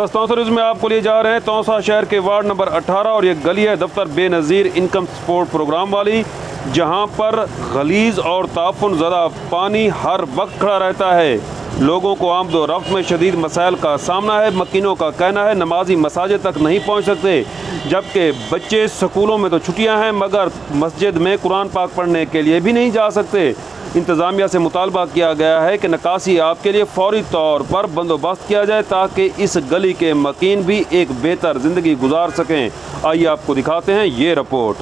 ज़बरदस्त तौसर में आपको लिए जा रहे हैं तौसा शहर के वार्ड नंबर 18 और ये गली है दफ्तर बेनज़ीर इनकम सपोर्ट प्रोग्राम वाली, जहां पर गलीज़ और ताफुन ज़दा पानी हर वक्त खड़ा रहता है। लोगों को आमद व रफ्त में शदीद मसाइल का सामना है। मकीनों का कहना है नमाजी मसाजिद तक नहीं पहुँच सकते, जबकि बच्चे स्कूलों में तो छुट्टियाँ हैं मगर मस्जिद में कुरान पाक पढ़ने के लिए भी नहीं जा सकते। इंतज़ामिया से मुतालबा किया गया है कि निकासी आपके लिए फौरी तौर पर बंदोबस्त किया जाए ताकि इस गली के मकीन भी एक बेहतर ज़िंदगी गुजार सकें। आइए आपको दिखाते हैं ये रिपोर्ट।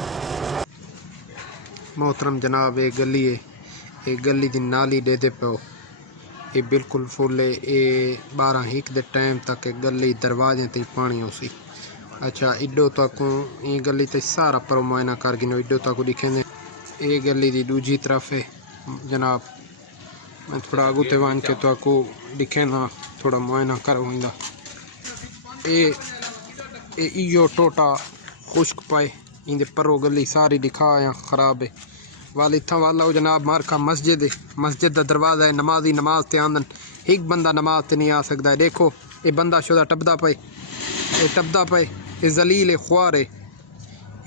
मोहतरम जनाब, एक गली है, एक गली दी नाली दे दे पे ये बिल्कुल फुल है। ये 12 दे टाइम तक एक गली दरवाजे ते पानी हो सी। अच्छा इडो तक ये गली ते सारा पर मुआयना कर गिनो इडो तक दिखे ने। ये गली दी दूजी तरफ है जनाब, मैं थोड़ा आगू ते वन के तो को दिखे ना थोड़ा मुआयना करो इंदा। ये इयो टोटा खुश्क पाए इंदे परो गली सारी दिखा या खराब है। वाल इतना वाला हो जनाब मारखा मस्जिद है, मस्जिद का दरवाज़ा है। नमाजी नमाज ते आंदन, एक बंदा नमाज ते नहीं आ सकता है। देखो ये बंदा शुदा टपदा पे, ये टपदा पे, ये जलील है, ख्वार है।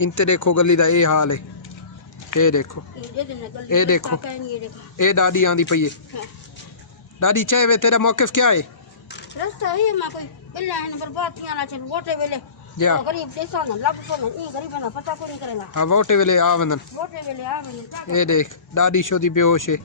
इनते देखो गली का ये हाल है। ये देखो, ये देखो, ये दादी आंदी पई है। दादी चाहे वे तेरा मौक़िफ़ क्या है? रास्ता है मैं कोई बिल्ला है बर्बादियां ना चल वोटे वेले या गरीब देसा ना लग को नहीं गरीब ना पता को नहीं करेगा। हाँ वोटे वेले आ वंदन। वोटे वेले आ वने ये देख दादी शोदी बेहोश है।